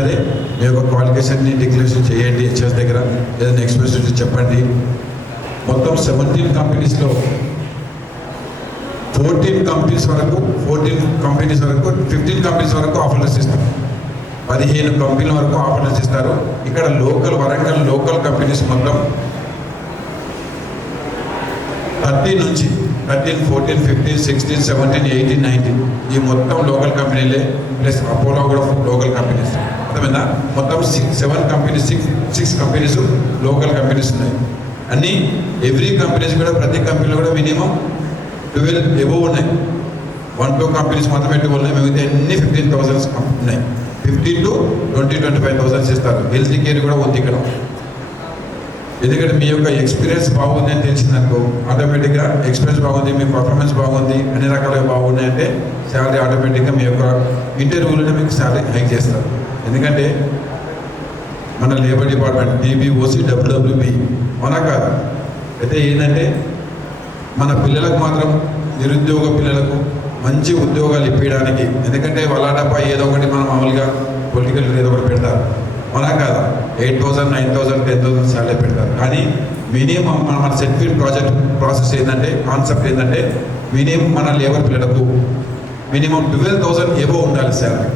సరే మీ యొక్క క్వాలిఫికేషన్ని డిక్లరేషన్ చేయండి హెచ్ఎస్ దగ్గర, ఏదైనా ఎక్స్పీరియన్స్ వచ్చి చెప్పండి. మొత్తం 17 కంపెనీస్లో 14 కంపెనీస్ వరకు 15 కంపెనీస్ వరకు ఆఫర్ లెటర్స్ ఇస్తారు. 15 కంపెనీల వరకు ఆఫర్ లెటర్స్ ఇస్తారు. ఇక్కడ లోకల్ వరంగల్ లోకల్ కంపెనీస్ మొత్తం 13 నుంచి 13, 14, 15, 16, 17, 18, 19 ఈ మొత్తం లోకల్ కంపెనీలే, ప్లస్ అపోలో కూడా లోకల్ కంపెనీస్. అర్థమైందా? మొత్తం 7 కంపెనీస్ 6 కంపెనీస్ లోకల్ కంపెనీస్ ఉన్నాయి. అన్నీ ఎవ్రీ కంపెనీస్ కూడా ప్రతి కంపెనీలో కూడా మినిమం 12 ఎబోవ్ ఉన్నాయి. 1-2 కంపెనీస్ మాత్రమే 12 ఉన్నాయి. మిగతా అన్ని 15,000 ఉన్నాయి. 15 to 20-25,000 ఇస్తారు. హెల్త్ కేర్ కూడా ఉంది ఇక్కడ. ఎందుకంటే మీ యొక్క ఎక్స్పీరియన్స్ బాగుంది అని తెలిసిందనుకో, ఆటోమేటిక్గా ఎక్స్పీరియన్స్ బాగుంది, మీ పర్ఫార్మెన్స్ బాగుంది, అన్ని రకాలుగా బాగున్నాయంటే శాలరీ ఆటోమేటిక్గా మీ యొక్క ఇంటర్వ్యూలోనే మీకు శాలరీ హైక్ చేస్తారు. ఎందుకంటే మన లేబర్ డిపార్ట్మెంట్ DBOC WWB మన కాదు. అయితే ఏంటంటే మన పిల్లలకు మాత్రం, నిరుద్యోగ పిల్లలకు మంచి ఉద్యోగాలు ఇప్పించడానికి, ఎందుకంటే వాళ్ళ ఏదో ఒకటి మనం మామూలుగా పొలిటికల్ ఏదో ఒకటి పెడతారు. మన కాదు 8,000, 9,000, 10,000 శాలరీ పెడతారు. కానీ మినిమం మన సర్టిఫికేట్ ప్రాసెస్ ఏంటంటే, కాన్సెప్ట్ ఏంటంటే మినిమం మన లేబర్ పిల్లలకు మినిమం 12,000 ఎబోవ్ ఉండాలి శాలరీ.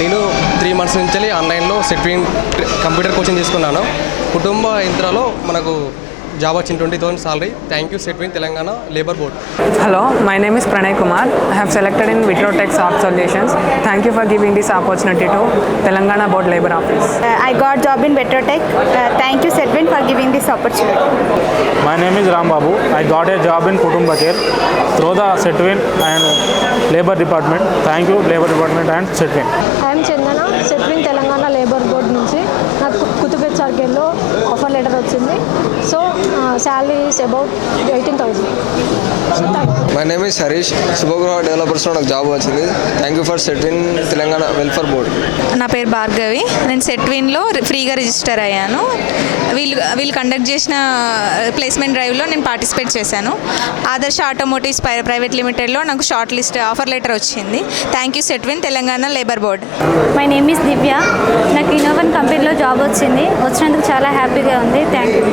నేను 3 months నుంచి ఆన్లైన్లో సెట్విన్ కంప్యూటర్ కోచింగ్ తీసుకున్నాను. కుటుంబ యంత్రాలో మనకు జాబ్ వచ్చింది 20,000 salary. Thank you Setwin Telangana Labour Board. Hello, my name is Pranay Kumar. I have selected in Vitrotech Soft Solutions. Thank you for giving this opportunity to Telangana Board Labour Office. I got job in Vitrotech. Thank you Setwin for giving this opportunity. My name is Ram Babu. I got a job in Kutumba Care through the Setwin and Labour Department. Thank you Labour Department and Setwin. I am Chandana, Setwin Telangana Labour Board నుంచి నాకు కుతుబ్ చార్కెల్లో offer letter వచ్చింది. So salary is about 18,000. My name is Harish. Shubhagruha డెవలపర్స్లో నాకు job వచ్చింది. Thank you for SETWIN Telangana welfare board. నా పేరు భార్గవి. నేను సెట్విన్లో ఫ్రీగా రిజిస్టర్ అయ్యాను. వీళ్ళు కండక్ట్ చేసిన ప్లేస్మెంట్ డ్రైవ్లో నేను పార్టిసిపేట్ చేశాను. ఆదర్శ ఆటోమోటివ్స్ ప్రైవేట్ లిమిటెడ్లో నాకు షార్ట్ లిస్ట్ ఆఫర్ లెటర్ వచ్చింది. Thank you SETWIN Telangana labour board. My name is Divya. నాకు ఇన్నోవన్ కంపెనీలో జాబ్ వచ్చింది. వచ్చినందుకు చాలా హ్యాపీగా ఉంది. Thank you.